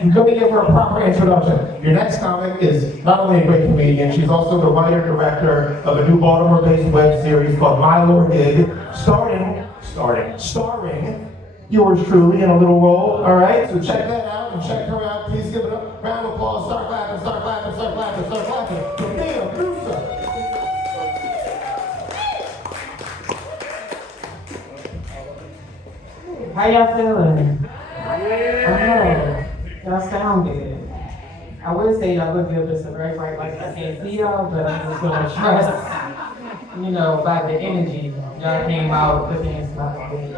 Let me give her a proper introduction. Your next comic is not only a great comedian, she's also the writer-director of a new Baltimore-based web series called Manor, starring yours truly in a little role. All right, so check that out and check her out. Please give it a round of applause. Start clapping, start clapping, start clapping, start clapping. Sophia, Musa. How y'all feeling? Yeah. Y'all sound good. I would say y'all look good, just a very bright light. I can't see y'all, but I'm just gonna trust, by the energy. Y'all came out looking and smiling good.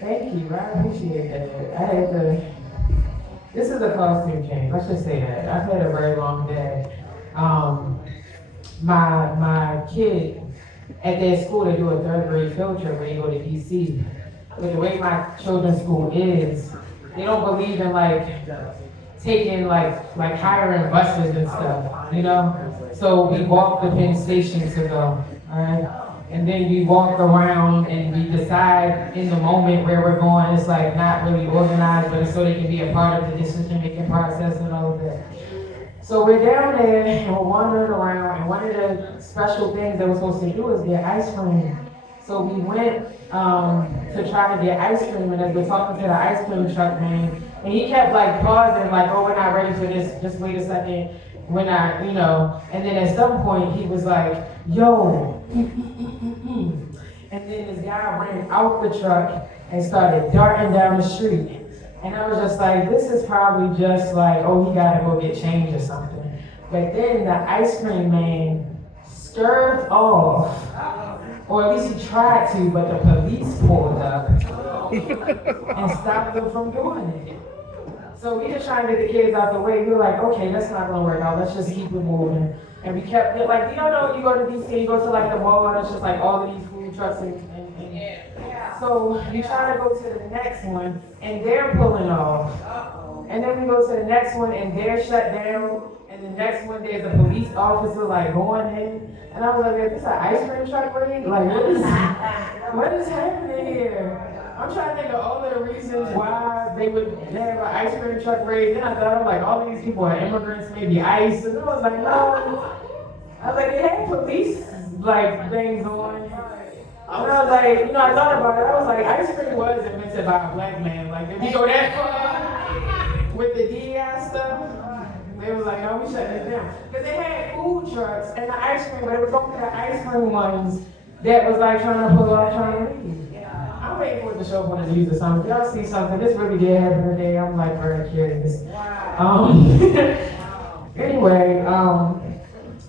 Thank you, I appreciate that. This is a costume change, let's just say that. I've had a very long day. My kid, at their school, they do a third grade field trip where they go to DC. But the way my children's school is, they don't believe in taking hiring buses and stuff, So we walk to Penn Station to go, alright? And then we walk around and we decide in the moment where we're going. It's not really organized, but it's so they can be a part of the decision-making process and all of that. So we're down there and we're wandering around, and one of the special things that we're supposed to do is get ice cream. So we went to try to get ice cream, and as we're talking to the ice cream truck man, and he kept pausing, oh, we're not ready for this, just wait a second, we're not, and then at some point he was like, yo, and then this guy ran out the truck and started darting down the street. And I was just like, this is probably just oh, he gotta go get change or something. But then the ice cream man scurved off, or at least he tried to, but the police pulled up and stopped him from doing it. So we just trying to get the kids out the way. We were like, okay, that's not gonna work out. Let's just keep it moving. And we kept it you go to DC, you go to the mall, and it's just all of these food trucks and so we try to go to the next one, and they're pulling off. And then we go to the next one, and they're shut down. And the next one, there's a police officer going in. And I was like, is this an ice cream truck raid? What is happening here? I'm trying to think of all of the reasons why they would have an ice cream truck raid. Then I thought, all of these people are immigrants, maybe ICE. And I was like, no. I was like, they had police things on. And I was like, I thought about it. I was like, ice cream was invented by a black man. Did we go that far with the DEI stuff? They was like, no, we shut this down. Because they had food trucks and the ice cream, but it was only the ice cream ones that was trying to pull off, trying to leave. I'm waiting for it to show up on the news or something. If y'all see something, this really did happen today. I'm very curious. Anyway,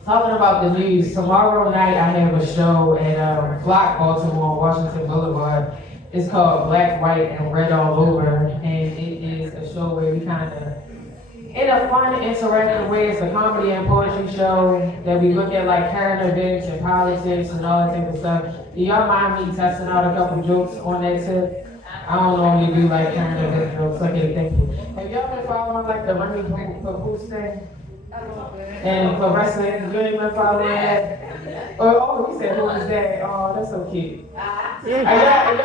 talking about the news, tomorrow night I have a show at Block, Baltimore, Washington Boulevard. It's called Black, White, and Red All Over, and it is a show where we kind of, in a fun, interactive way, it's a comedy and poetry show that we look at current events and politics and all that type of stuff. Do y'all mind me testing out a couple jokes on that tip? I don't normally do current event jokes. Okay, thank you. Have y'all been following the Remy Papoose thing? And for wrestling, you ain't been following that? Oh, he said, who is that? Oh, that's so cute. Y'all trying to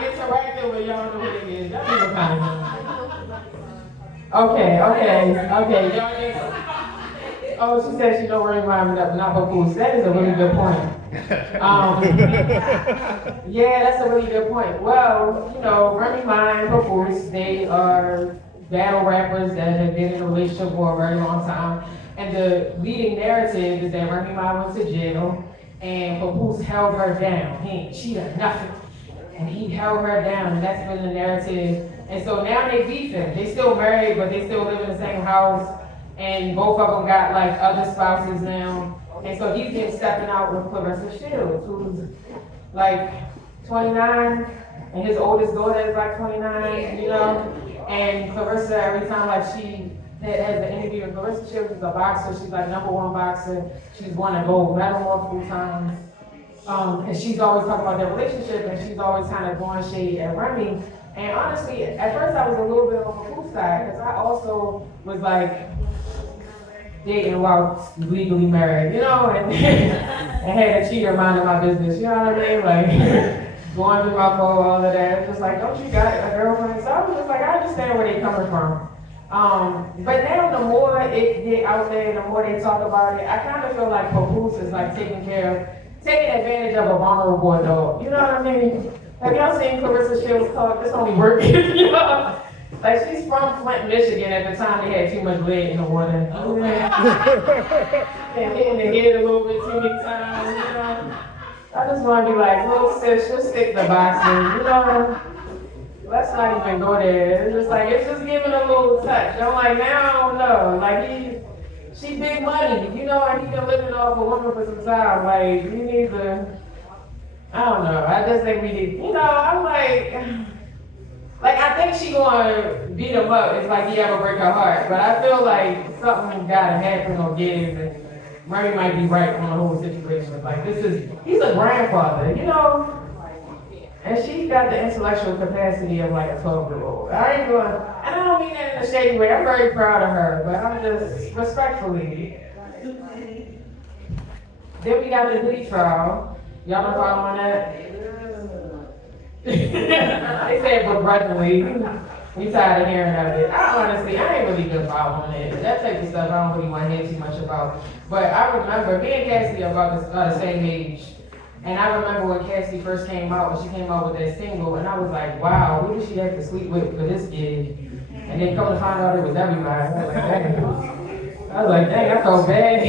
be interactive with y'all know what it is. Y'all people kind of Okay. Y'all just, she said she don't really mind me not Papoose. That is a really good point. Yeah, that's a really good point. Well, Remy Ma and Papoose, they are battle rappers that have been in a relationship for a very long time. And the leading narrative is that Remy Ma went to jail and Papoose held her down. He ain't cheated nothing. And he held her down, and that's been the narrative. And so now they beefing. They still married, but they still live in the same house. And both of them got other spouses now. And so he's been stepping out with Clarissa Shields, who's 29, and his oldest daughter is 29, And Clarissa, every time she has an interview with Clarissa Shields, is a boxer. She's #1 boxer. She's won a gold medal multiple times. And she's always talking about their relationship, and she's always kind of throwing shade at Remy. And honestly, at first I was a little bit on the cool side, because I also was dating while legally married, and, and had a cheater minding my business, you know what I mean? Going through my phone, all of that. It's just don't you got a girlfriend? So I was just I understand where they coming from. But now the more it get out there, the more they talk about it, I kind of feel like Papoose is like taking advantage of a vulnerable adult. You know what I mean? Have y'all seen Clarissa Shields talk? This only work, you know? Like she's from Flint, Michigan. At the time, they had too much lead in the water. And hitting the head a little bit too many times. You know? I just want to be like, little sis, just stick to boxing. You know? Let's not even go there. It's just like, it's just giving a little touch. I'm like, now I don't know. Like, she big money, you know, and he been living off a woman for some time. Like, you need to, I don't know. I just think we need, you know, I'm like, I think she gonna beat him up. It's like he ever break her heart. But I feel like something gotta happen or give. And Remy might be right on the whole situation. Like, he's a grandfather, you know? And she's got the intellectual capacity of like a 12-year-old. I ain't going, and I don't mean that in a shady way. I'm very proud of her, but I'm just respectfully. Then we got the Diddy trial. Y'all been following that? They said begrudgingly. We tired of hearing of it. I ain't really been following it. That type of stuff I don't really want to hear too much about. But I remember, me and Cassie are about the same age. And I remember when Cassie first came out, when she came out with that single, and I was like, wow, who did she have to sleep with for this gig? And then come to find out it was everybody. I was like, dang, I felt bad.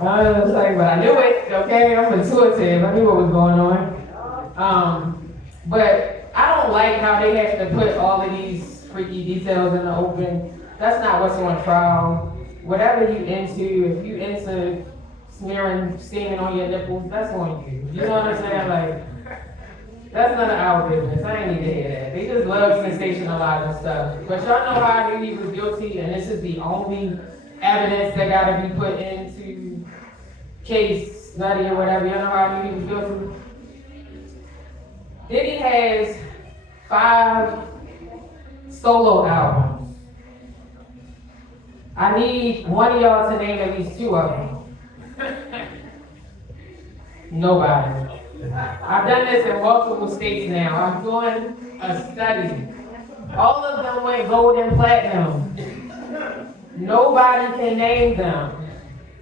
I was like, but I knew it, okay? I'm intuitive. I knew what was going on. But I don't like how they have to put all of these freaky details in the open. That's not what's on trial. Whatever you into, if you into steaming on your nipples, that's on you. You know what I'm saying? Like, that's none of our business. I ain't need to hear that. They just love sensationalizing stuff. But y'all know how I knew he was guilty, and this is the only evidence that gotta be put into case study or whatever. Y'all know how I knew he was guilty? Diddy has 5 solo albums. I need one of y'all to name at least 2 of them. Nobody. I've done this in multiple states now. I'm doing a study. All of them went gold and platinum. Nobody can name them.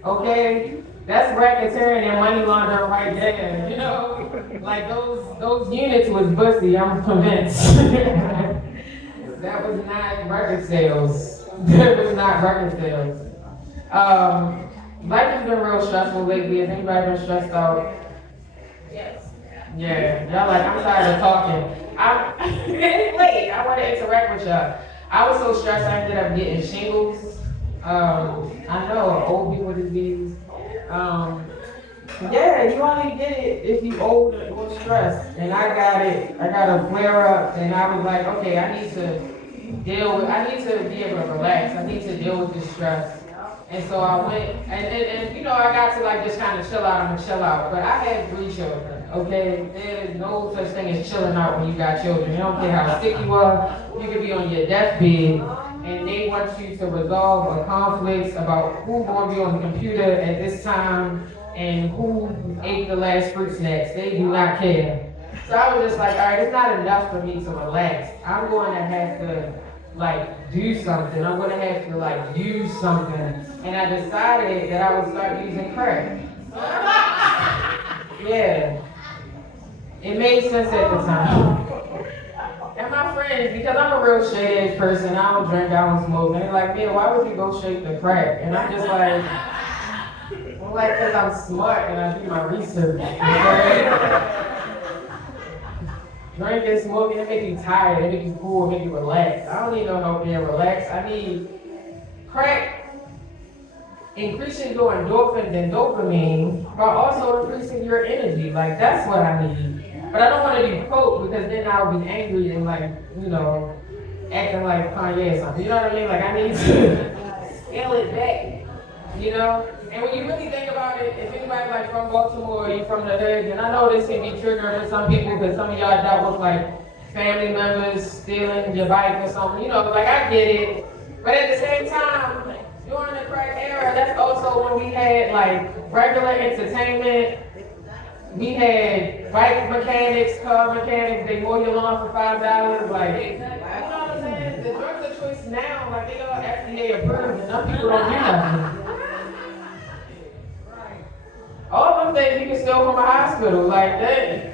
Okay? That's racketeering and money laundering right there. You know? Like those units was bussy, I'm convinced. That was not record sales. That was not record sales. Life has been real stressful lately. Has anybody been stressed out? Yes. Yeah. Y'all like, I'm tired of talking. It's late. I want to interact with y'all. I was so stressed I ended up getting shingles. I know, old people disease. Yeah, you only get it if you old or stressed. And I got it. I got a flare up and I was like, okay, I need to be able to relax. I need to deal with this stress. And so I went, and you know, I got to like just kind of chill out. I'm gonna chill out. But I had 3 children, okay? There's no such thing as chilling out when you got children. You don't care how sick you are. You could be on your deathbed, and they want you to resolve a conflict about who's gonna be on the computer at this time and who ate the last fruit snacks. They do not care. So I was just like, all right, it's not enough for me to relax. I'm going to have to like do something. I'm gonna have to like use something. And I decided that I would start using crack. Yeah. It made sense at the time. And my friends, because I'm a real shady person, I don't drink, I don't smoke. And they're like, man, why would you go straight to crack? And I'm just like, because I'm smart and I do my research. Okay? Drinking, smoking, it make you tired, it make you cool, it make you relax. I don't need no help being relaxed. I need crack increasing your endorphins and dopamine, but also increasing your energy. Like, that's what I need. But I don't want to be coke because then I'll be angry and like, you know, acting like Kanye or something. You know what I mean? Like, I need to scale it back, you know? And when you really think about it, if anybody's like from Baltimore or you're from the hood, and I know this can be triggering for some people because some of y'all dealt with like family members stealing your bike or something, you know, like I get it. But at the same time, during the crack era, that's also when we had like regular entertainment. We had bike mechanics, car mechanics, they mow your lawn for $5, like, you know what I'm saying? The drugs are now, like they all FDA approved, and some people don't do nothing. All them things you can steal from a hospital, like that.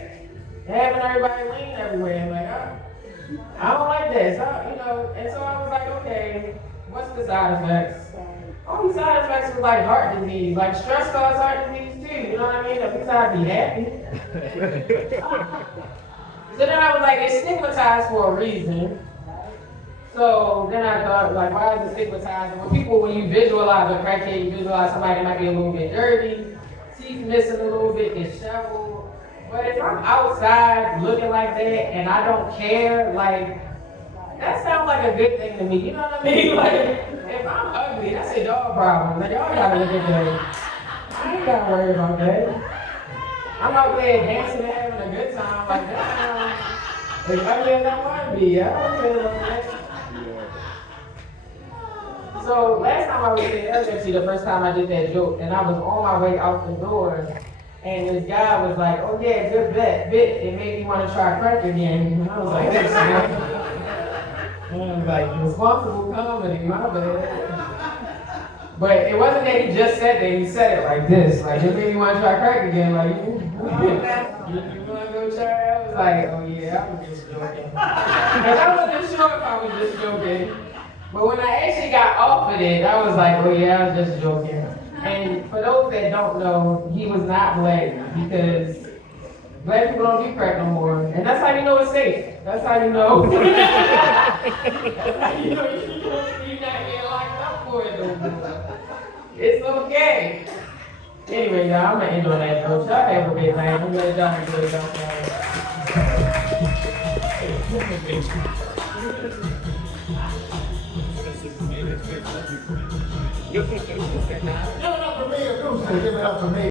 Having everybody lean everywhere, like I don't like that. So, you know, and so I was like, okay, what's the side effects? Only side effects was like heart disease, like stress causes heart disease too. You know what I mean? At least I'd be happy. So then I was like, it's stigmatized for a reason. So then I thought, like, why is it stigmatized? When you visualize a crackhead, you visualize somebody that might be a little bit dirty, teeth missing a little bit, disheveled. But if I'm outside looking like that and I don't care, like, that sounds like a good thing to me. You know what I mean? Like, if I'm ugly, that's a dog problem. Like, y'all gotta look at that. I ain't gotta worry about that. I'm out there dancing and having a good time. Like, that's as ugly as I want to be. I don't care about that. So last time I was there, that was actually the first time I did that joke, and I was on my way out the door, and this guy was like, "Oh yeah, good bet, it made me want to try crack again." And I was like, "That's and I was like, responsible comedy, my bad." But it wasn't that he just said that; he said it like this, like, "It made me want to try crack again." Like, you want to go try? I was like, "Oh yeah, I was just joking," because I wasn't sure if I was just joking. But when I actually got offered it, I was like, oh yeah, I was just joking. And for those that don't know, he was not black because black people don't do crack no more. And that's how you know it's safe. That's how you know. That's how you know you're not getting locked up for it no more. It's okay. Anyway, y'all, I'm gonna end on that note. Y'all have a good night. I'm glad y'all enjoyed y'all. Give it up for me, Musa. Give it up for me.